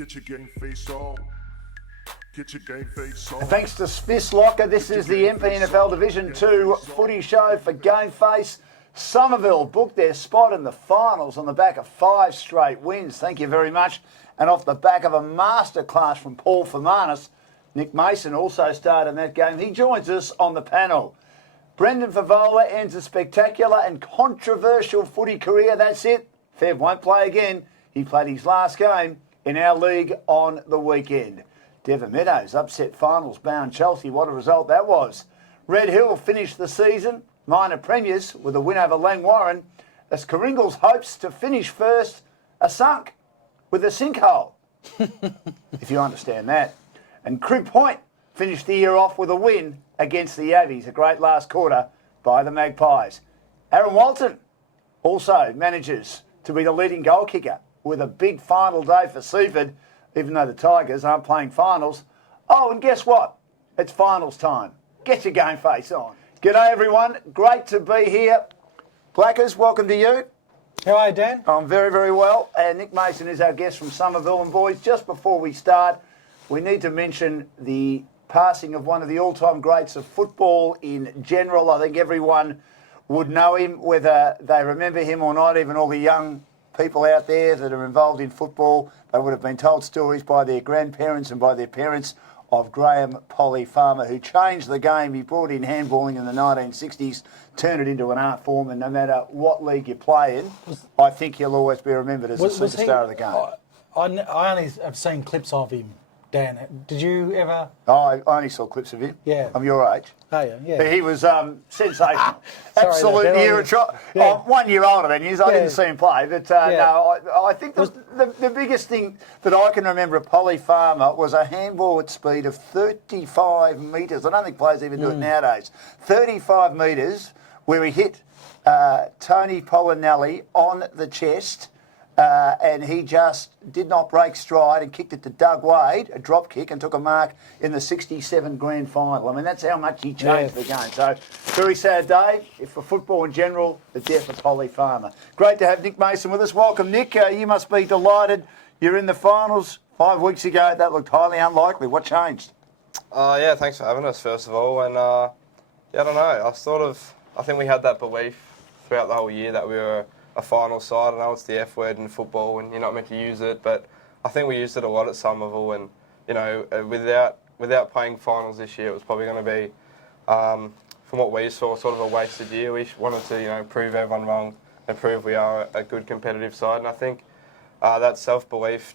Get your Gameface on. Get your Gameface on. Thanks to Swiss Locker, this is the Mpnfl Division 2 footy show for Gameface. Somerville booked their spot in the finals on the back of 5 straight wins. Thank you very much. And off the back of a masterclass from Paul Fermanis, Nick Mason also starred in that game. He joins us on the panel. Brendan Favola ends a spectacular and controversial footy career. That's it. Fev won't play again. He played his last game in our league on the weekend. Devon Meadows upset finals bound Chelsea. What a result that was. Red Hill finished the season minor premiers with a win over Langwarrin as Karingle's hopes to finish first are sunk with a sinkhole, if you understand that. And Crib Point finished the year off with a win against the Avies, a great last quarter by the Magpies. Aaron Walton also manages to be the leading goal kicker with a big final day for Seaford, even though the Tigers aren't playing finals. Oh, and guess what? It's finals time. Get your game face on. G'day, everyone. Great to be here. Blackers, welcome to you. How are you, Dan? I'm very, very well. And Nick Mason is our guest from Somerville. And boys, just before we start, we need to mention the passing of one of the all-time greats of football in general. I think everyone would know him, whether they remember him or not. Even all the young people out there that are involved in football, they would have been told stories by their grandparents and by their parents of Graham Polly Farmer, who changed the game. He brought in handballing in the 1960s, turned it into an art form, and no matter what league you play in, I think he'll always be remembered as a superstar of the game. I only have seen clips of him, Dan. Did you ever? I only saw clips of him. Yeah. I'm your age. Oh, yeah. But he was sensational. Sorry, Absolutely. yeah. 1 year older than you. I didn't see him play. But no, I think the biggest thing that I can remember of Polly Farmer was a handball at speed of 35 metres. I don't think players even do it nowadays. 35 metres where he hit Tony Polinelli on the chest. And he just did not break stride and kicked it to Doug Wade, a drop kick, and took a mark in the 67 grand final. I mean, that's how much he changed the game. So, very sad day for football in general, the death of Polly Farmer. Great to have Nick Mason with us. Welcome, Nick. You must be delighted you're in the finals. 5 weeks ago, that looked highly unlikely. What changed? Yeah, thanks for having us, first of all. And, I don't know. I think we had that belief throughout the whole year that we were a final side. I know it's the F word in football and you're not meant to use it, but I think we used it a lot at Somerville, and without playing finals this year, it was probably going to be, from what we saw, sort of a wasted year. We wanted to prove everyone wrong and prove we are a good competitive side, and I think that self-belief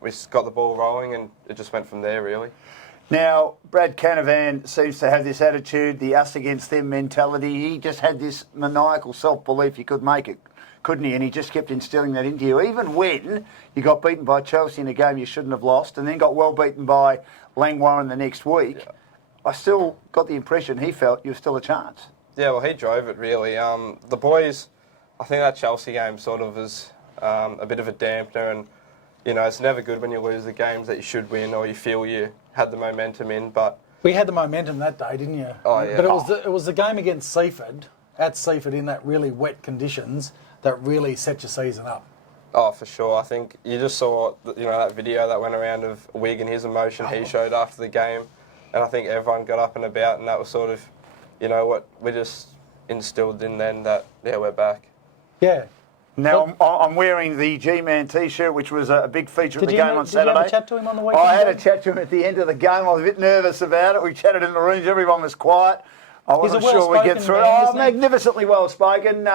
we got the ball rolling and it just went from there, really. Now, Brad Canavan seems to have this attitude, the us against them mentality. He just had this maniacal self-belief he could make it, couldn't he? And he just kept instilling that into you. Even when you got beaten by Chelsea in a game you shouldn't have lost and then got well beaten by Langwarrin the next week, I still got the impression he felt you were still a chance. Yeah, well, he drove it, really. The boys, I think that Chelsea game sort of was a bit of a dampener, and, it's never good when you lose the games that you should win or you feel you had the momentum in, but... We had the momentum that day, didn't you? Oh, yeah. But it was the game against Seaford, at Seaford in that really wet conditions, that really set your season up. Oh, for sure. I think you just saw, that video that went around of Wig and his emotion he showed after the game, and I think everyone got up and about, and that was sort of, what we just instilled in then that, we're back. Yeah. Now, I'm wearing the G-Man T-shirt, which was a big feature of the game on Saturday. Did you have a chat to him on the weekend? I had a chat to him at the end of the game. I was a bit nervous about it. We chatted in the rooms. Everyone was quiet. I wasn't sure we'd get through. Magnificently well spoken.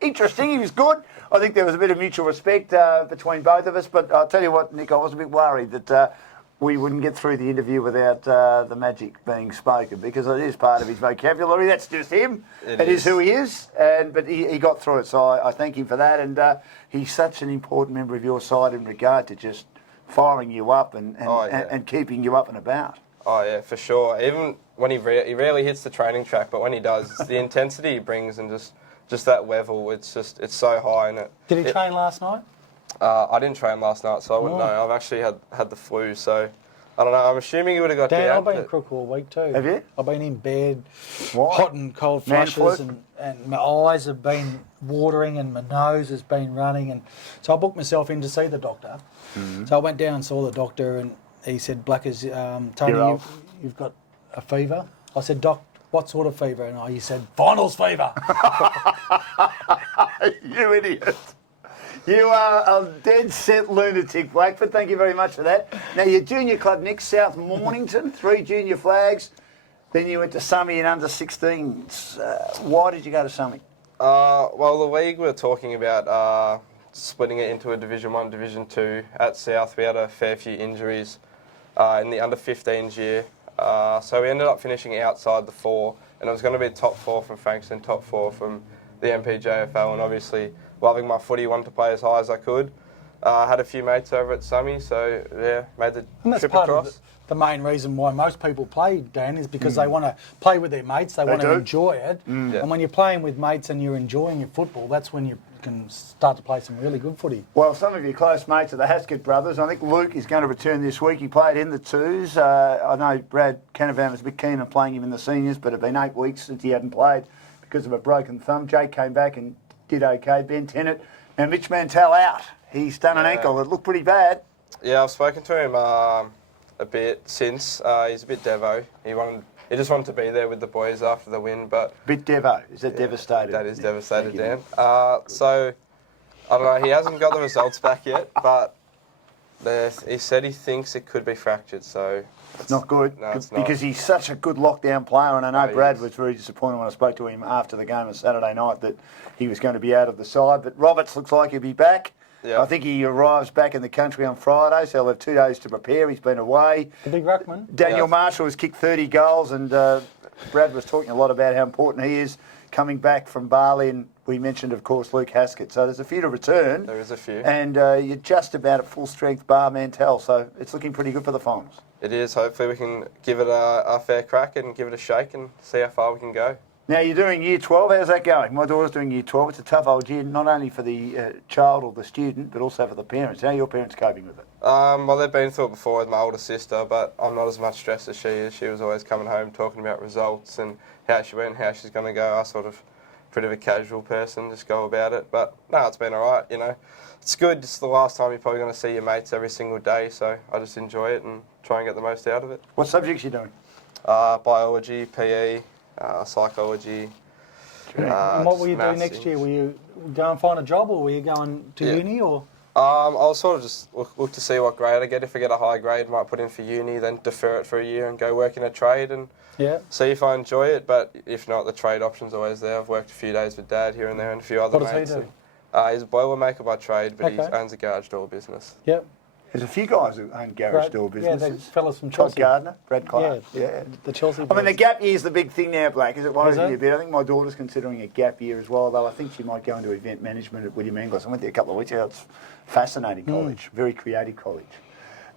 Interesting. He was good. I think there was a bit of mutual respect between both of us. But I'll tell you what, Nick, I was a bit worried that we wouldn't get through the interview without the magic being spoken, because it is part of his vocabulary. That's just him. It is who he is. But he got through it, so I thank him for that. And he's such an important member of your side in regard to just firing you up and keeping you up and about. Oh, yeah, for sure. Even when he rarely hits the training track, but when he does, the intensity he brings and just that level, it's so high. And Did he train last night? I didn't train last night, so I wouldn't know. I've actually had the flu, so I don't know. I'm assuming he would have got Dan, down. I've been but- crook all week too. Have you? I've been in bed, Why? hot and cold Man flushes, flu? and my eyes have been watering and my nose has been running. And so I booked myself in to see the doctor. Mm-hmm. So I went down and saw the doctor, and he said, Blackers, Tony, You're off. you've got a fever. I said, Doc, what sort of fever? And he said, finals fever. You idiot. You are a dead set lunatic, Blackford. Thank you very much for that. Now, your junior club, Nick, South Mornington, 3 junior flags. Then you went to Summy in under 16s. Why did you go to Summy? Well, the league we're talking about splitting it into a Division 1, Division 2. At South, we had a fair few injuries in the under 15s year. So we ended up finishing outside the 4, and it was going to be top 4 from Frankston, top 4 from the MPJFL, and obviously loving my footy, wanted to play as high as I could. Had a few mates over at Summy, so yeah, made the And that's trip part across. of the main reason why most people play, Dan, is because they want to play with their mates, they want to do. enjoy it. Yeah. And when you're playing with mates and you're enjoying your football, that's when you can start to play some really good footy. Well, some of your close mates are the Haskett brothers. I think Luke is going to return this week. He played in the 2s. I know Brad Canavan was a bit keen on playing him in the seniors, but it had been 8 weeks since he hadn't played because of a broken thumb. Jake came back and did okay. Ben Tennant. And Mitch Mantell out. He's done an ankle. It looked pretty bad. Yeah, I've spoken to him a bit since. He's a bit devo. He just wanted to be there with the boys after the win, but Bit devo. Is that devastated? that is Yeah, devastated, thank you. Dan. So, I don't know, he hasn't got the results back yet, but he said he thinks it could be fractured, so... It's not good No, it's not. because he's such a good lockdown player, and I know he Brad is. was very disappointed when I spoke to him after the game on Saturday night that he was going to be out of the side. But Roberts looks like he'll be back. Yeah. I think he arrives back in the country on Friday, so he'll have 2 days to prepare. He's been away. The big ruckman. Daniel Yeah. Marshall has kicked 30 goals, and Brad was talking a lot about how important he is coming back from Bali, and we mentioned, of course, Luke Haskett. So there's a few to return. There is a few. And you're just about at full strength bar Mantell, so it's looking pretty good for the finals. It is. Hopefully we can give it a fair crack and give it a shake and see how far we can go. Now, you're doing Year 12. How's that going? My daughter's doing Year 12. It's a tough old year, not only for the child or the student, but also for the parents. How are your parents coping with it? Well, they've been through it before with my older sister, but I'm not as much stressed as she is. She was always coming home talking about results and how she went, how she's going to go. I sort of pretty of a casual person, just go about it. But no, it's been all right, you know. It's good. It's the last time you're probably going to see your mates every single day, so I just enjoy it and try and get the most out of it. What subjects are you doing? Biology, PE, psychology. And what will you do maths, next year? English. Will you go and find a job, or will you going to Yeah. uni, or? I'll sort of just look to see what grade I get. If I get a high grade, might put in for uni, then defer it for a year and go work in a trade and Yeah. see if I enjoy it. But if not, the trade option's always there. I've worked a few days with Dad here and there and a few other What does he mates. do? He's a boilermaker by trade, but he Okay. owns a garage door business. Yep. There's a few guys who own garage Right. door Yeah, businesses. the fellas from Todd Chelsea. Gardner, Brad Clark. Yeah, the Chelsea I mean, the boys. gap year's the big thing now, Blake. Is it worries Is me it? a bit? I think my daughter's considering a gap year as well, though I think she might go into event management at William Inglis. I went there a couple of weeks ago. It's fascinating college, very creative college.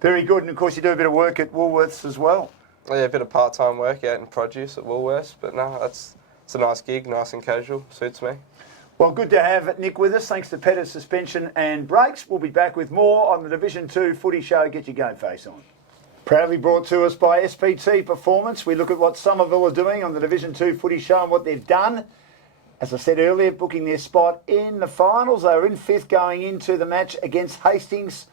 Very good, and of course you do a bit of work at Woolworths as well. Yeah, a bit of part-time work out in produce at Woolworths, but no, it's a nice gig, nice and casual, suits me. Well, good to have Nick with us. Thanks to Petter's Suspension and Brakes. We'll be back with more on the Division 2 Footy Show. Get your game face on. Proudly brought to us by SPT Performance. We look at what Somerville are doing on the Division 2 Footy Show and what they've done. As I said earlier, booking their spot in the finals. They were in 5th going into the match against Hastings.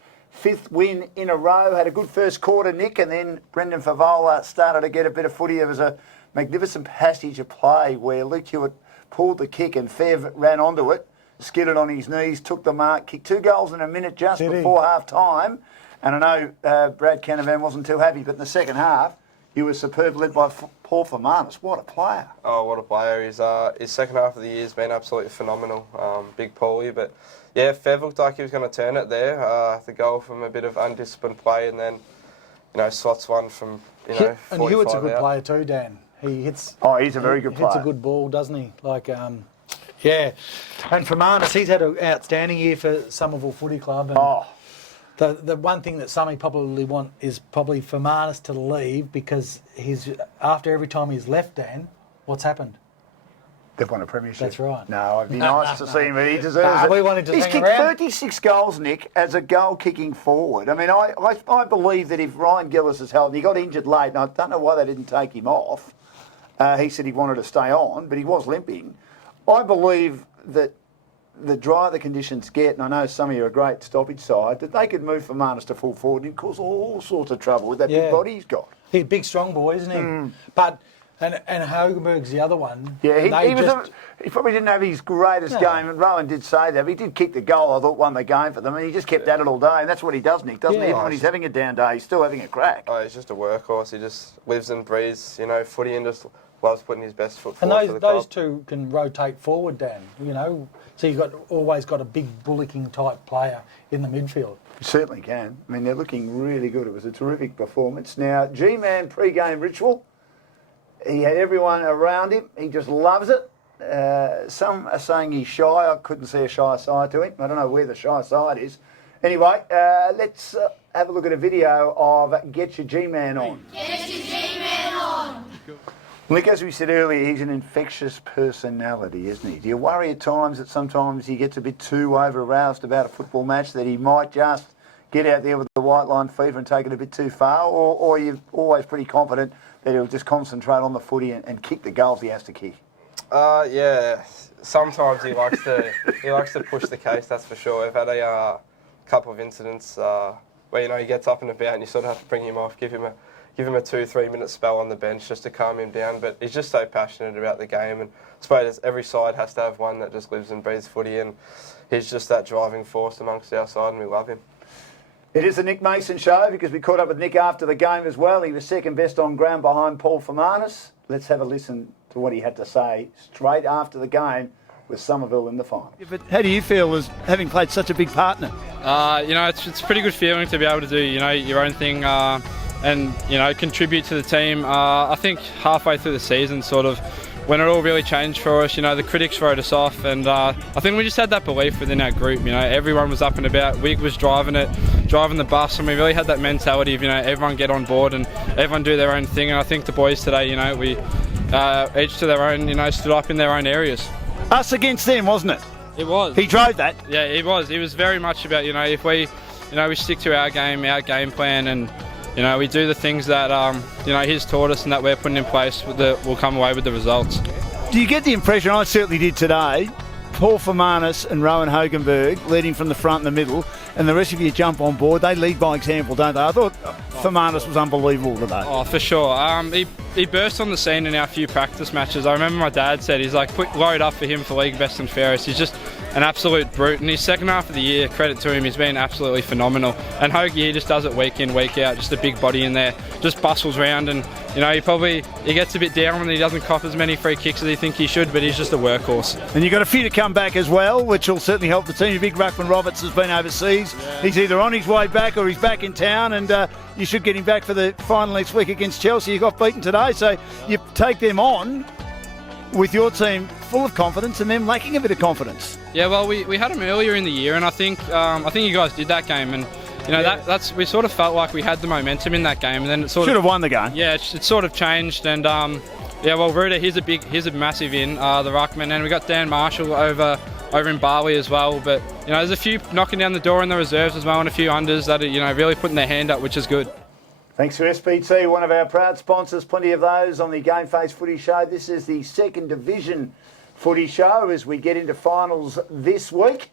5th win in a row. Had a good first quarter, Nick, and then Brendan Favola started to get a bit of footy. There was a magnificent passage of play where Luke Hewitt pulled the kick and Fev ran onto it, skidded on his knees, took the mark, kicked 2 goals in a minute just Did he? before half-time. And I know Brad Canavan wasn't too happy, but in the second half, he was superb, led by Paul Fermanus. What a player. Oh, what a player. His second half of the year's been absolutely phenomenal. Big Paulie, but yeah, Fev looked like he was going to turn it there. The goal from a bit of undisciplined play and then, you know, slots one from, you know, And Hewitt's a 45 good out. player too, Dan. He hits. Oh, he's a very good Hits player. a good ball, doesn't he? Like, yeah. And Fermanus, he's had an outstanding year for Somerville Footy Club. And Oh, the one thing that Summy probably want is probably Fermanus to leave because after every time he's left, Dan, what's happened? They've won a premiership. That's right. No, it'd be nice to see him, but he deserves it. We wanted to He's hang kicked around. 36 goals, Nick, as a goal-kicking forward. I mean, I believe that if Ryan Gillis is held, he got injured late, and I don't know why they didn't take him off. He said he wanted to stay on, but he was limping. I believe that the drier the conditions get, and I know some of you are a great stoppage side, that they could move Fermanus to full forward and cause all sorts of trouble with that big body he's got. He's a big, strong boy, isn't he? But and Hogenberg's the other one. Yeah, And he probably didn't have his greatest game, and Rowan did say that. But he did kick the goal, I thought, won the game for them, and he just kept at it all day, and that's what he does, Nick, doesn't he? Even when he's having a down day, he's still having a crack. Oh, he's just a workhorse. He just lives and breathes, footy, and just loves putting his best foot And forward for the those club. two can rotate forward, Dan. So you've always got a big bullocking type player in the midfield. Certainly can. I mean, they're looking really good. It was a terrific performance. Now, G-Man pre-game ritual. He had everyone around him. He just loves it. Some are saying he's shy. I couldn't see a shy side to him. I don't know where the shy side is. Anyway, let's have a look at a video of Get Your G-Man On. Get your G-Man on! Nick, as we said earlier, he's an infectious personality, isn't he? Do you worry at times that sometimes he gets a bit too over-aroused about a football match, that he might just get out there with the white line fever and take it a bit too far, or you're always pretty confident that he'll just concentrate on the footy and kick the goals he has to kick? Yeah. Sometimes he likes to push the case. That's for sure. I've had a couple of incidents where he gets up and about, and you sort of have to bring him off, give him a 2-3 minute spell on the bench just to calm him down. But he's just so passionate about the game, and I suppose every side has to have one that just lives and breathes footy, and he's just that driving force amongst our side, and we love him. It is the Nick Mason Show, because we caught up with Nick after the game as well. He was second best on ground behind Paul Fermanus. Let's have a listen to what he had to say straight after the game with Somerville in the final. But how do you feel as having played such a big partner? It's a pretty good feeling to be able to do your own thing and contribute to the team. I think halfway through the season, sort of when it all really changed for us, the critics wrote us off, and I think we just had that belief within our group. Everyone was up and about. Wig was driving the bus, and we really had that mentality of everyone get on board and everyone do their own thing. And I think the boys today, we each to their own, stood up in their own areas. Us against them, wasn't it? It was. He drove that. Yeah, it was. It was very much about if we, we stick to our game plan, and we do the things that he's taught us and that we're putting in place. We'll come away with the results. Do you get the impression, I certainly did today, Paul Fermanus and Rowan Hogenberg leading from the front and the middle, and the rest of you jump on board? They lead by example, don't they? I thought Fermanus was unbelievable today. Oh, for sure. He burst on the scene in our few practice matches. I remember my dad said he's like, load up for him for league best and fairest. He's just an absolute brute. And his second half of the year, credit to him, he's been absolutely phenomenal. And Hoagie, he just does it week in, week out. Just a big body in there, just bustles around. And he gets a bit down when he doesn't cop as many free kicks as he think he should, but he's just a workhorse. And you've got a few to come back as well, which will certainly help the team. Your big Ruckman Roberts has been overseas. He's either on his way back or he's back in town, and you should get him back for the final next week against Chelsea. You got beaten today, so you take them on with your team full of confidence and them lacking a bit of confidence. Yeah, well, we had them earlier in the year, and I think you guys did that game, and that's we sort of felt like we had the momentum in that game, and then it sort should of have won the game. Yeah, it sort of changed, and Ruda, he's a massive the ruckman, and we got Dan Marshall over in Bali as well. But there's a few knocking down the door in the reserves as well, and a few unders that are really putting their hand up, which is good. Thanks for SPT, one of our proud sponsors. Plenty of those on the Gameface Footy Show. This is the second division footy show as we get into finals this week.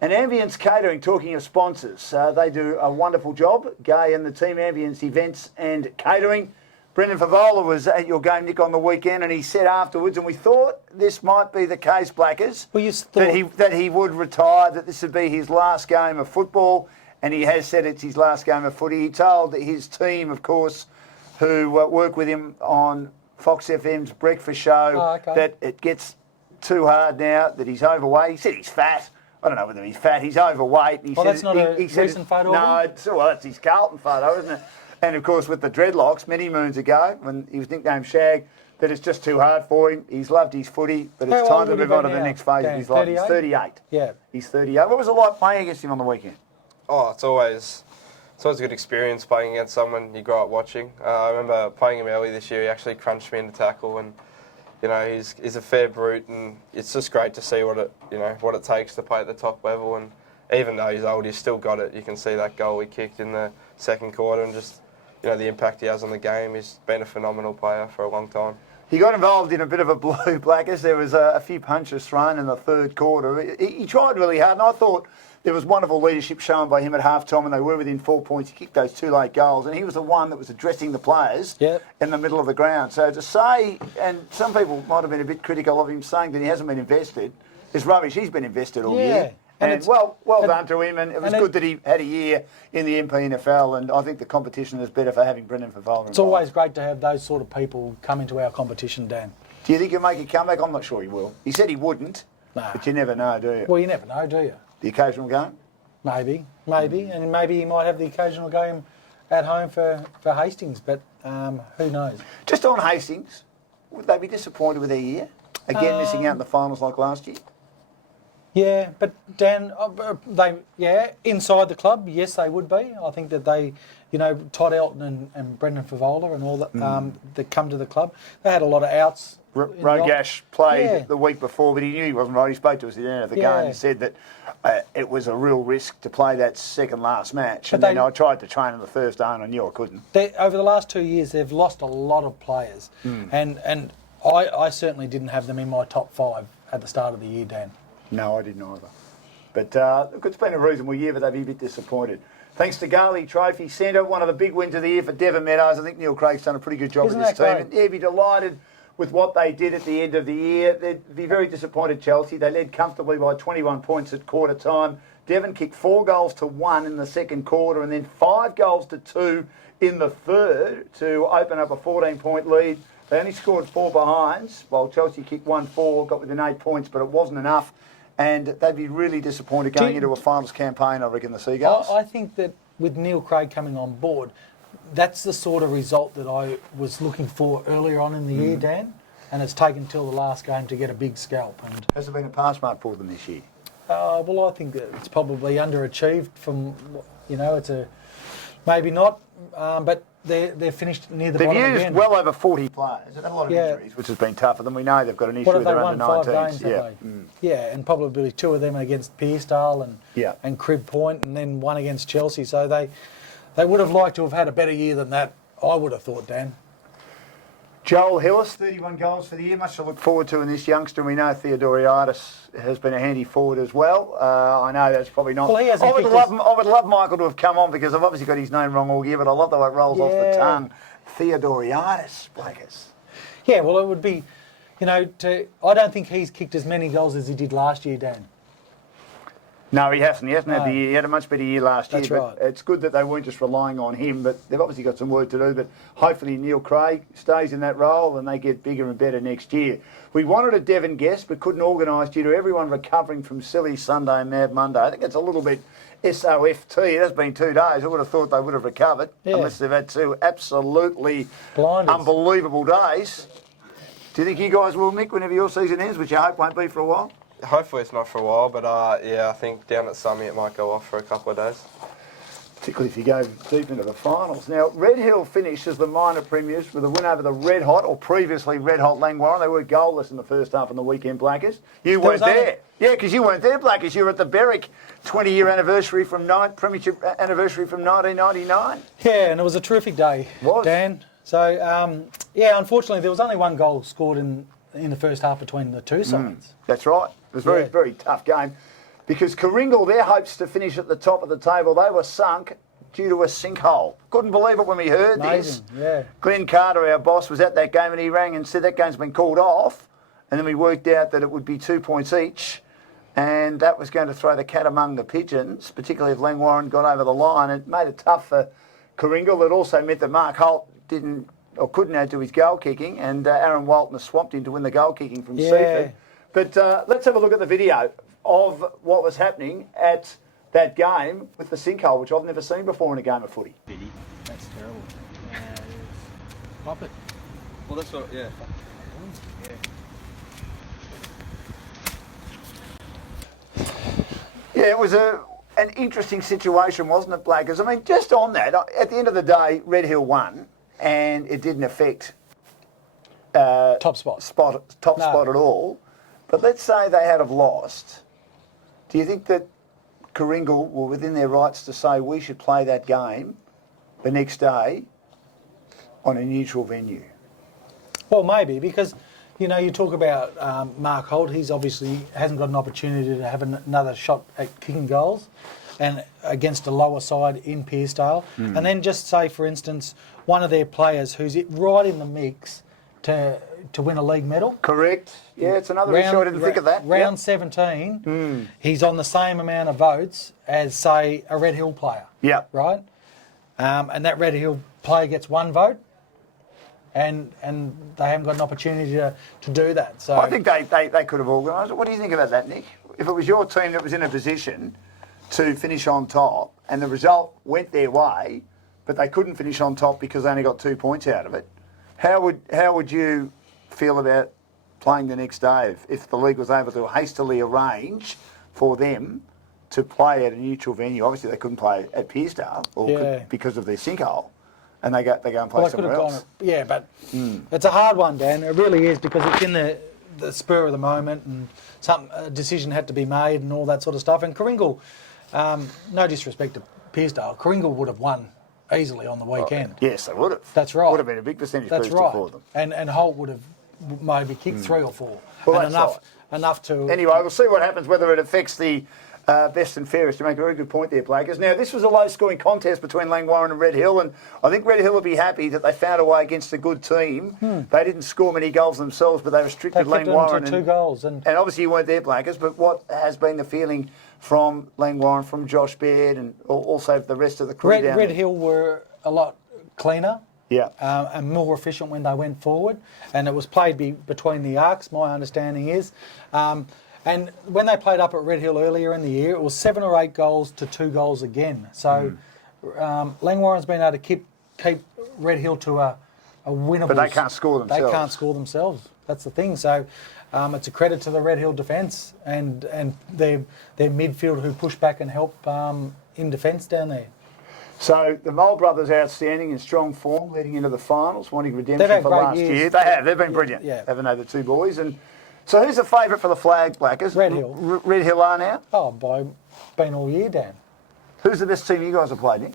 And Ambience Catering, talking of sponsors, they do a wonderful job. Gay and the team, Ambience Events and Catering. Brendan Favola was at your game, Nick, on the weekend, and he said afterwards, and we thought this might be the case, Blackers, that he would retire, that this would be his last game of football. And he has said it's his last game of footy. He told his team, of course, who work with him on Fox FM's breakfast show, that it gets too hard now, that he's overweight. He said he's fat. I don't know whether he's fat. He's overweight. He that's not a recent photo of him? No, it's his Carlton photo, isn't it? And, of course, with the dreadlocks many moons ago, when he was nicknamed Shag, that it's just too hard for him. He's loved his footy, but it's time to move on to the next phase of his life. He's 38. Yeah. He's 38. What was it like playing against him on the weekend? Oh, it's always a good experience playing against someone you grow up watching. I remember playing him early this year. He actually crunched me into tackle, and you know, he's a fair brute, and it's just great to see what it takes to play at the top level. And even though he's old, he's still got it. You can see that goal he kicked in the second quarter, and just, you know, the impact he has on the game. He's been a phenomenal player for a long time. He got involved in a bit of a blue blackers. There was a few punches thrown in the third quarter. He tried really hard, and I thought there was wonderful leadership shown by him at half-time, and they were within 4 points. He kicked those 2 late goals, and he was the one that was addressing the players in the middle of the ground. So to say, and some people might have been a bit critical of him saying that he hasn't been invested, is rubbish. He's been invested all year. And well done to him, and it was good that he had a year in the Mpnfl, and I think the competition is better for having Mpnfl involved. It's always great to have those sort of people come into our competition, Dan. Do you think he'll make a comeback? I'm not sure he will. He said he wouldn't, but you never know, do you? Well, you never know, do you? The occasional game? Maybe, and maybe he might have the occasional game at home for Hastings, but who knows? Just on Hastings, would they be disappointed with their year? Again, missing out in the finals like last year? Yeah, but Dan, inside the club, yes, they would be. I think that they, you know, Todd Elton and Brendan Favola and all that that come to the club, they had a lot of outs. Rogash played the week before, but he knew he wasn't right. He spoke to us at the end of the game and said that it was a real risk to play that second last match. But then I tried to train in the first day and I knew I couldn't. Over the last 2 years, they've lost a lot of players, and I certainly didn't have them in my top 5 at the start of the year, Dan. No, I didn't either. But look, it's been a reasonable year, but they'd be a bit disappointed. Thanks to Garley Trophy Centre, one of the big wins of the year for Devon Meadows. I think Neil Craig's done a pretty good job with his team. And he'd be delighted with what they did at the end of the year. They'd be very disappointed, Chelsea. They led comfortably by 21 points at quarter time. Devon kicked 4 goals to 1 in the second quarter and then 5 goals to 2 in the third to open up a 14-point lead. They only scored 4 behinds, while Chelsea kicked 1-4, got within 8 points, but it wasn't enough. And they'd be really disappointed going into a finals campaign, I reckon, the Seagulls. I think that with Neil Craig coming on board, that's the sort of result that I was looking for earlier on in the year, Dan. And it's taken till the last game to get a big scalp. And has there been a pass mark for them this year? Well, I think that it's probably underachieved from, you know, it's a maybe not, but they're finished near the bottom again. They've used well over 40 players. They've had a lot of injuries, which has been tough for them. We know they've got an issue with their under-19s. Yeah, and probably 2 of them against Pearsdale and Cribb Point, and then 1 against Chelsea. So they would have liked to have had a better year than that, I would have thought, Dan. Joel Hillis, 31 goals for the year. Much to look forward to in this youngster. We know Theodoriadis has been a handy forward as well. I know that's probably not... Well, he hasn't I would love Michael to have come on because I've obviously got his name wrong all year, but I love the way it rolls off the tongue. Theodoriadis, Blackers. Yeah, well, it would be, you know, I don't think he's kicked as many goals as he did last year, Dan. No, he hasn't. He hasn't had the year. He had a much better year last year. That's right. But it's good that they weren't just relying on him, but they've obviously got some work to do. But hopefully Neil Craig stays in that role and they get bigger and better next year. We wanted a Devon guest, but couldn't organise due to everyone recovering from silly Sunday and Mad Monday. I think it's a little bit SOFT. It has been 2 days. I would have thought they would have recovered, unless they've had 2 absolutely unbelievable days. Do you think you guys will, Mick, whenever your season ends, which I hope won't be for a while? Hopefully it's not for a while, but I think down at Summy it might go off for a couple of days. Particularly if you go deep into the finals. Now, Red Hill finished as the minor premiers with a win over the Red Hot, or previously Red Hot Langwarrin. They were goalless in the first half on the weekend, Blackers. You weren't there. Yeah, because you weren't there, Blackers. You were at the Berwick 20-year anniversary from premiership anniversary from 1999. Yeah, and it was a terrific day, Dan. So, unfortunately there was only 1 goal scored in the first half between the 2 sides. That's right. It was a very, very tough game because Coringal, their hopes to finish at the top of the table, they were sunk due to a sinkhole. Couldn't believe it when we heard this. Yeah. Glenn Carter, our boss, was at that game and he rang and said that game's been called off, and then we worked out that it would be 2 points each, and that was going to throw the cat among the pigeons, particularly if Langwarrin got over the line. It made it tough for Coringal. It also meant that Mark Holt couldn't add to his goal kicking, and Aaron Walton swamped him to win the goal kicking from Seaford. But let's have a look at the video of what was happening at that game with the sinkhole, which I've never seen before in a game of footy. That's terrible. Pop it. Well, that's what, Yeah, it was an interesting situation, wasn't it, Blackers? I mean, just on that, at the end of the day, Red Hill won, and it didn't affect top spot. top No. spot at all. But let's say they had have lost. Do you think that Coringal were within their rights to say we should play that game the next day on a neutral venue? Well, maybe, because, you know, you talk about Mark Holt. He's obviously hasn't got an opportunity to have another shot at kicking goals and against a lower side in Pearcedale. And then just say, for instance, one of their players who's right in the mix to win a league medal. Correct. Yeah, it's another issue. I didn't think of that. Round 17, he's on the same amount of votes as, say, a Red Hill player. Yeah. Right? And that Red Hill player gets one vote, and they haven't got an opportunity to do that. So I think they could have organised it. What do you think about that, Nick? If it was your team that was in a position to finish on top and the result went their way, but they couldn't finish on top because they only got 2 points out of it, how would you feel about playing the next day if the league was able to hastily arrange for them to play at a neutral venue? Obviously, they couldn't play at Pearcedale because of their sinkhole, and they go and play somewhere else. But it's a hard one, Dan. It really is, because it's in the spur of the moment, and a decision had to be made and all that sort of stuff. And Coringal, no disrespect to Pearcedale, Coringal would have won easily on the weekend. Yes, they would have. That's right. Would have been a big percentage That's booster right. for them. And Holt would have maybe kicked 3 or 4. Well, and that's enough to... Anyway, we'll see what happens, whether it affects the best and fairest. You make a very good point there, Blakers. Now, this was a low-scoring contest between Langwarrin and Red Hill, and I think Red Hill will be happy that they found a way against a good team. They didn't score many goals themselves, but they restricted Langwarrin. To 2 goals. And obviously you weren't there, Blakers, but what has been the feeling from Langwarrin, from Josh Baird, and also the rest of the crew down there? Red Hill were a lot cleaner. Yeah. And more efficient when they went forward. And it was played between the arcs, my understanding is. And when they played up at Red Hill earlier in the year, it was 7 or 8 goals to 2 goals again. So Langwarrin's been able to keep Red Hill to a winnable... But they can't score themselves. They can't score themselves. That's the thing. So it's a credit to the Red Hill defence and their midfield, who push back and help in defence down there. So the Mole brothers are outstanding, in strong form, leading into the finals, wanting redemption for last year. They have. They've been brilliant. Yeah. Haven't they, the two boys? And so who's the favourite for the flag, Blackers? Red Hill. Red Hill are now? Oh, been all year, Dan. Who's the best team you guys have played, Nick?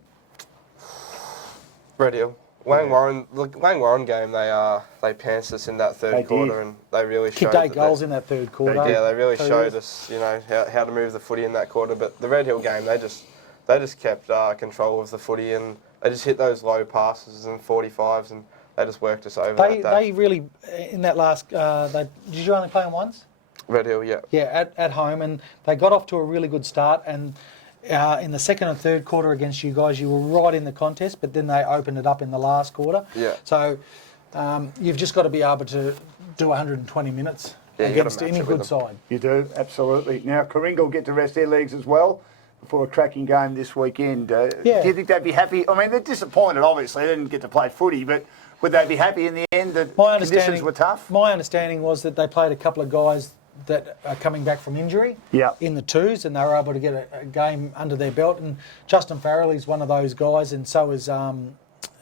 Red Hill. Langwarrin game, they pantsed us in that third quarter, and they really showed... Kicked 8 goals in that third quarter. Yeah, they really showed us, you know, how to move the footy in that quarter. But the Red Hill game, they just kept control of the footy, and they just hit those low passes and 45s, and they just worked us over that day. They really, in that last... did you only play them once? Red Hill, yeah. Yeah, at home, and they got off to a really good start, and in the second and third quarter against you guys, you were right in the contest, but then they opened it up in the last quarter. Yeah. So you've just got to be able to do 120 minutes against any good side. You do, absolutely. Now, Coringal get to rest their legs as well before a cracking game this weekend. Do you think they'd be happy? I mean, they're disappointed, obviously. They didn't get to play footy, but would they be happy in the end that conditions were tough? My understanding was that they played a couple of guys that are coming back from injury in the twos, and they were able to get a game under their belt. And Justin Farrelly's one of those guys, and so is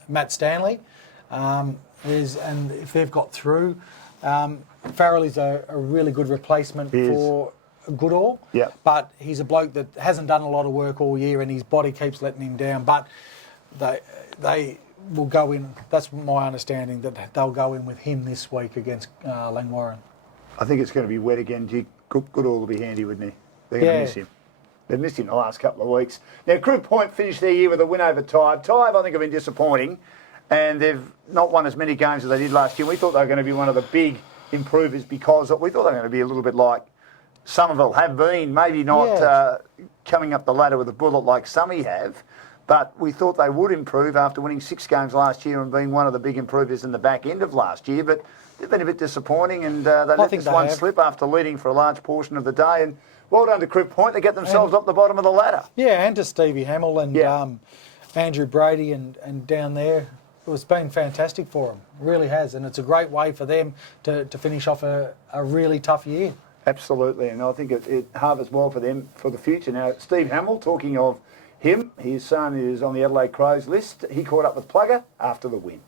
Matt Stanley. And if they've got through, Farrelly's a really good replacement for Goodall. Yeah. But he's a bloke that hasn't done a lot of work all year, and his body keeps letting him down. But they will go in. That's my understanding, that they'll go in with him this week against Langwarrin. I think it's going to be wet again. Goodall will be handy, wouldn't he? They're going to miss him. They've missed him the last couple of weeks. Now, Crew Point finished their year with a win over Tive. Tive, I think, have been disappointing, and they've not won as many games as they did last year. We thought they were going to be one of the big improvers, because we thought they were going to be a little bit like Somerville have been, maybe not coming up the ladder with a bullet like Summy have, but we thought they would improve after winning 6 games last year and being one of the big improvers in the back end of last year. But they've been a bit disappointing, and they let this one slip after leading for a large portion of the day. And well done to Crib Point. They get themselves up the bottom of the ladder. Yeah, and to Stevie Hamill and Andrew Brady and down there. It's been fantastic for them. It really has. And it's a great way for them to finish off a really tough year. Absolutely. And I think it harvests well for them for the future. Now, Steve Hamill, talking of him, his son is on the Adelaide Crows list. He caught up with Plugger after the win.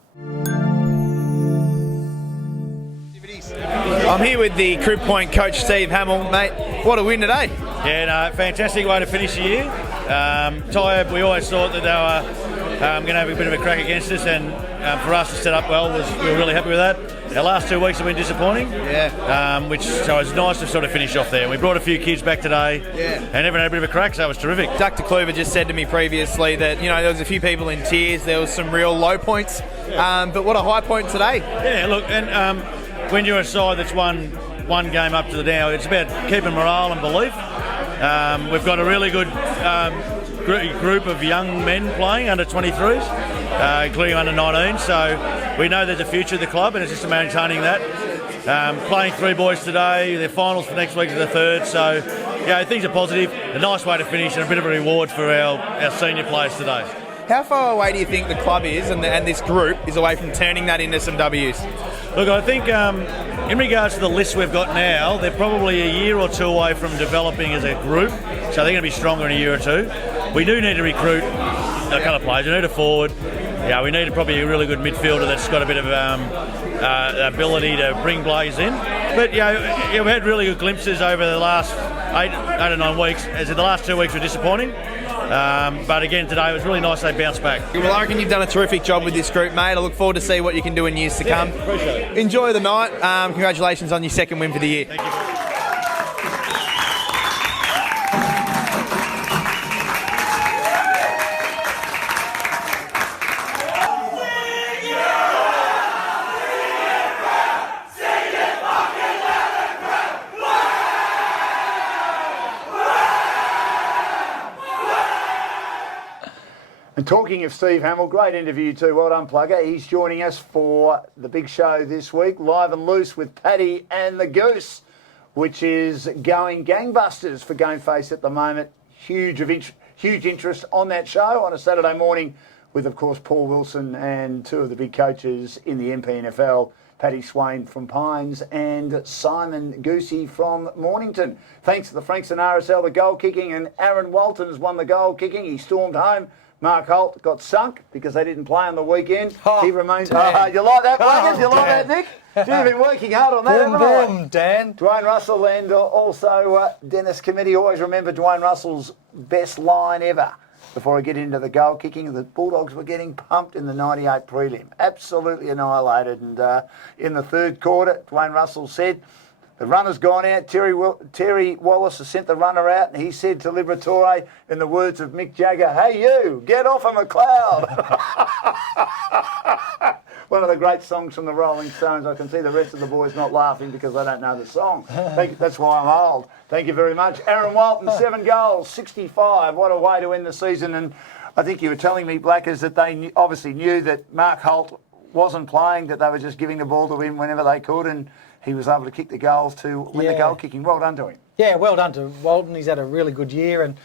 I'm here with the Crib Point coach, Steve Hamill. Mate, what a win today. Yeah, no, fantastic way to finish the year. Tired, we always thought that they were going to have a bit of a crack against us, and for us to set up well, we were really happy with that. Our last 2 weeks have been disappointing, so it's nice to sort of finish off there. We brought a few kids back today, and everyone had a bit of a crack, so it was terrific. Dr. Kluver just said to me previously that, you know, there was a few people in tears, there was some real low points, but what a high point today. Yeah, look, and when you're a side that's won one game up to the now, it's about keeping morale and belief. We've got a really good group of young men playing under 23s, including under 19, so we know there's a future of the club, and it's just maintaining that. Playing 3 boys today, their finals for next week is the 3rd, so yeah, things are positive. A nice way to finish and a bit of a reward for our senior players today. How far away do you think the club is and this group is away from turning that into some W's? Look, I think in regards to the list we've got now, they're probably a year or 2 away from developing as a group, so they're going to be stronger in a year or 2. We do need to recruit a couple of players. We need a forward. Yeah, we need probably a really good midfielder that's got a bit of ability to bring players in. But yeah, we've had really good glimpses over the last 8 or 9 weeks. As in the last 2 weeks were disappointing. But again, today it was really nice they bounced back. Well, I reckon you've done a terrific job with this group, mate. I look forward to see what you can do in years to come. Appreciate it. Enjoy the night. Congratulations on your 2nd win for the year. Thank you. And talking of Steve Hamill, great interview too. Well done, Plugger. He's joining us for the big show this week, Live and Loose with Paddy and the Goose, which is going gangbusters for Gameface at the moment. Huge interest on that show on a Saturday morning with, of course, Paul Wilson and 2 of the big coaches in the Mpnfl, Paddy Swain from Pines and Simon Goosey from Mornington. Thanks to the Franks and RSL, the goal kicking, and Aaron Walton has won the goal kicking. He stormed home. Mark Holt got sunk because they didn't play on the weekend. He remains. You like that, Blackers? You like that, Nick? You've been working hard on that, haven't you? Dan. Dwayne Russell and also Dennis Committee. Always remember Dwayne Russell's best line ever. Before I get into the goal kicking, the Bulldogs were getting pumped in the 98 prelim. Absolutely annihilated. And in the 3rd quarter, Dwayne Russell said, the runner's gone out. Terry Wallace has sent the runner out, and he said to Liberatore, in the words of Mick Jagger, "Hey you, get off of McLeod." One of the great songs from the Rolling Stones. I can see the rest of the boys not laughing because they don't know the song. That's why I'm old. Thank you very much. Aaron Walton, 7 goals, 65. What a way to end the season. And I think you were telling me, Blackers, that they obviously knew that Mark Holt wasn't playing, that they were just giving the ball to him whenever they could, and he was able to kick the goals to win the goal kicking. Well done to him. Yeah, well done to Walton. He's had a really good year, and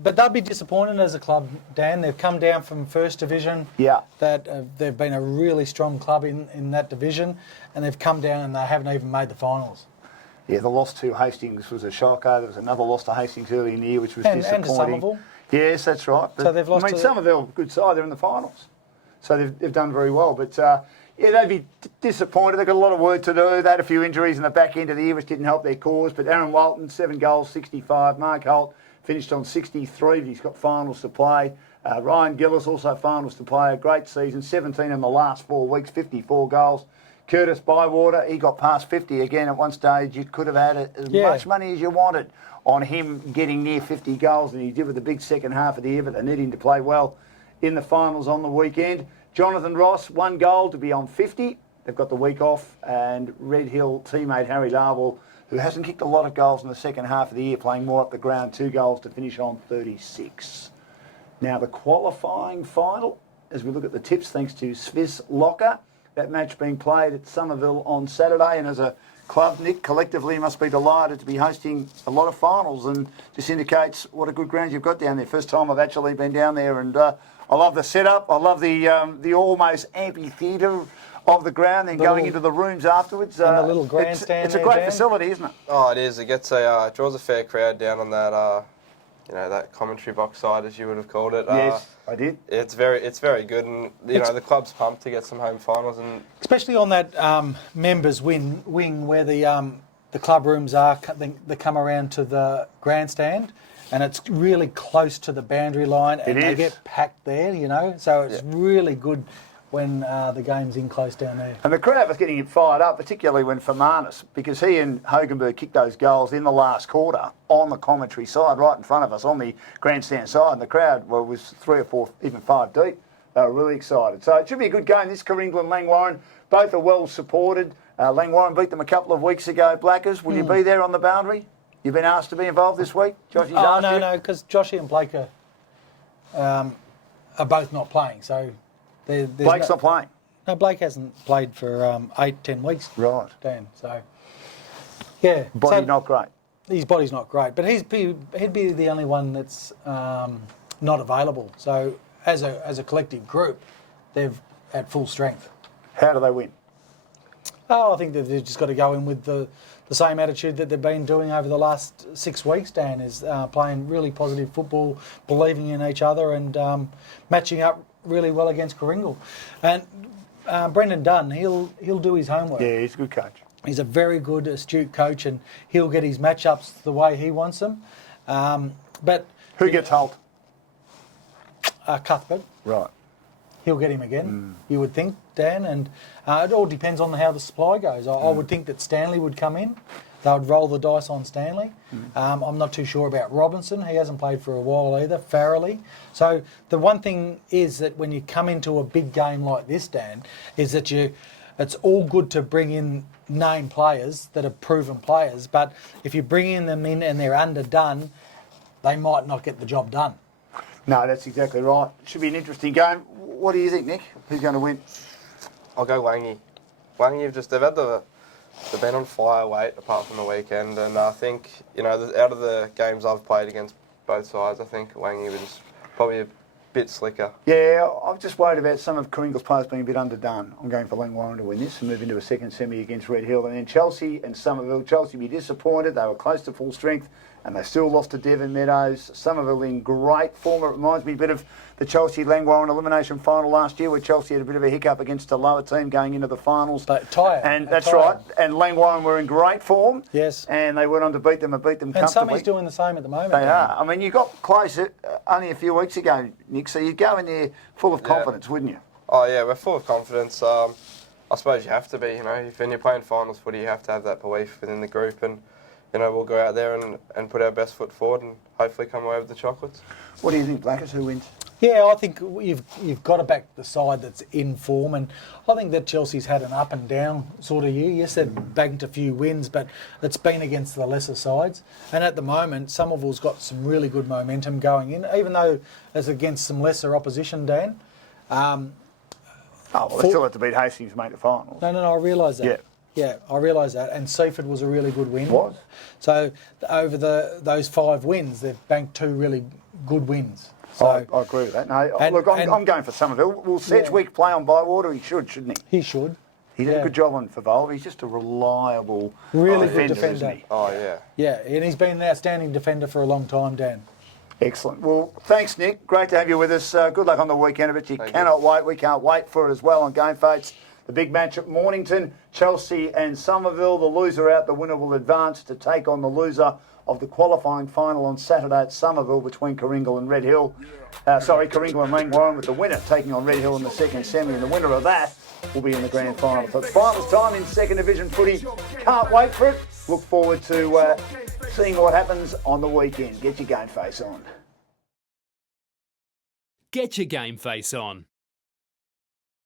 but they'll be disappointed as a club, Dan. They've come down from 1st Division. Yeah. They've been a really strong club in that division, and they've come down and they haven't even made the finals. Yeah, the loss to Hastings was a shocker. There was another loss to Hastings early in the year, which was disappointing. And to Somerville. Yes, that's right. But, so they've lost. I mean, Somerville, good side. They're in the finals, so they've done very well. But yeah, they'd be disappointed. They've got a lot of work to do. They had a few injuries in the back end of the year, which didn't help their cause. But Aaron Walton, 7 goals, 65. Mark Holt finished on 63, but he's got finals to play. Ryan Gillis also finals to play. A great season, 17 in the last 4 weeks, 54 goals. Curtis Bywater, he got past 50 again at one stage. You could have had as much money as you wanted on him getting near 50 goals, and he did with the big second half of the year, but they need him to play well in the finals on the weekend. Jonathan Ross, 1 goal to be on 50. They've got the week off, and Red Hill teammate Harry Larwell, who hasn't kicked a lot of goals in the second half of the year, playing more up the ground, 2 goals to finish on 36. Now the qualifying final, as we look at the tips, thanks to Swiss Locker. That match being played at Somerville on Saturday, and as a club, Nick, collectively must be delighted to be hosting a lot of finals, and this indicates what a good ground you've got down there. First time I've actually been down there, and I love the setup. I love the almost amphitheatre of the ground, then going into the rooms afterwards. And the little grandstand. It's a great facility, isn't it? Oh, it is. It gets draws a fair crowd down on that, that commentary box side, as you would have called it. Yes. I did. It's very good, and you know the club's pumped to get some home finals, and Especially on that members wing where the club rooms are, they come around to the grandstand, and it's really close to the boundary line, and they get packed there, you know. So it's really good when the game's in close down there. And the crowd was getting fired up, particularly when Fermanus, because he and Hogenberg kicked those goals in the last quarter on the commentary side, right in front of us, on the grandstand side, and the crowd was 3 or 4, even 5 deep. They were really excited. So it should be a good game, this England-Langwarrin. Both are well supported. Langwarrin beat them a couple of weeks ago, Blackers. Will you be there on the boundary? You've been asked to be involved this week? Joshy's asked you? No, because Joshy and Blake are both not playing, so... Blake's not playing? No, Blake hasn't played for 8-10 weeks. Right. Dan, so... Yeah. Body not great? His body's not great, but he'd be the only one that's not available. So as a collective group, they're at full strength. How do they win? Oh, I think that they've just got to go in with the same attitude that they've been doing over the last 6 weeks, Dan, is playing really positive football, believing in each other and matching up really well against Coringle. And Brendan Dunn, he'll do his homework. Yeah, he's a good coach. He's a very good, astute coach, and he'll get his matchups the way he wants them. But who gets Holt? Cuthbert. Right. He'll get him again, you would think, Dan, and it all depends on how the supply goes. I would think that Stanley would come in. They would roll the dice on Stanley. I'm not too sure about Robinson. He hasn't played for a while either, Farrelly. So the one thing is that when you come into a big game like this, Dan, is that it's all good to bring in name players that are proven players, but if you bring them in and they're underdone, they might not get the job done. No, that's exactly right. Should be an interesting game. What do you think, Nick? Who's going to win? I'll go Wangi. Wangi they've been on fire late, apart from the weekend, and I think, you know, out of the games I've played against both sides, I think Wangi was probably a bit slicker. Yeah, I'm just worried about some of Coringle's players being a bit underdone. I'm going for Langwarrin to win this and move into a second semi against Red Hill. And then Chelsea and Somerville. Chelsea be disappointed. They were close to full strength and they still lost to Devon Meadows. Somerville in great form. It reminds me a bit of the Chelsea-Langwarrin elimination final last year, where Chelsea had a bit of a hiccup against a lower team going into the finals. But tired. And that's right. And Langwarrin were in great form. Yes. And they went on to beat them comfortably. And Somerville's doing the same at the moment. They are. I mean, you got close only a few weeks ago, Nick, so you'd go in there full of confidence, wouldn't you? Oh, yeah, we're full of confidence. I suppose you have to be, you know. When you're playing finals footy, you have to have that belief within the group, and, you know, we'll go out there and put our best foot forward and hopefully come away with the chocolates. What do you think, Blackers? Who wins? Yeah, I think you've got to back the side that's in form, and I think that Chelsea's had an up and down sort of year. Yes, they've banked a few wins, but it's been against the lesser sides. And at the moment, Somerville's got some really good momentum going in, even though it's against some lesser opposition, Dan. They still have to beat Hastings to make the finals. No, I realise that. Yeah. Yeah, I realise that. And Seaford was a really good win. Was. So over those 5 wins, they've banked 2 really good wins. So, I agree with that. No, look, I'm going for Somerville. Will Sedgwick play on Bywater? He should, shouldn't he? He should. He did a good job on Favolve. He's just a reliable really defender, good defender. isn't he? Oh, yeah. Yeah, and he's been an outstanding defender for a long time, Dan. Excellent. Well, thanks, Nick. Great to have you with us. Good luck on the weekend. I bet you cannot wait. We can't wait for it as well on Gameface. The big match at Mornington, Chelsea and Somerville. The loser out, the winner will advance to take on the loser of the qualifying final on Saturday at Somerville between Coringle and Red Hill. Coringle and Langwarrin, with the winner taking on Red Hill in the second semi, and the winner of that will be in the grand final. So it's finals time in second division footy. Can't wait for it. Look forward to seeing what happens on the weekend. Get your game face on. Get your game face on.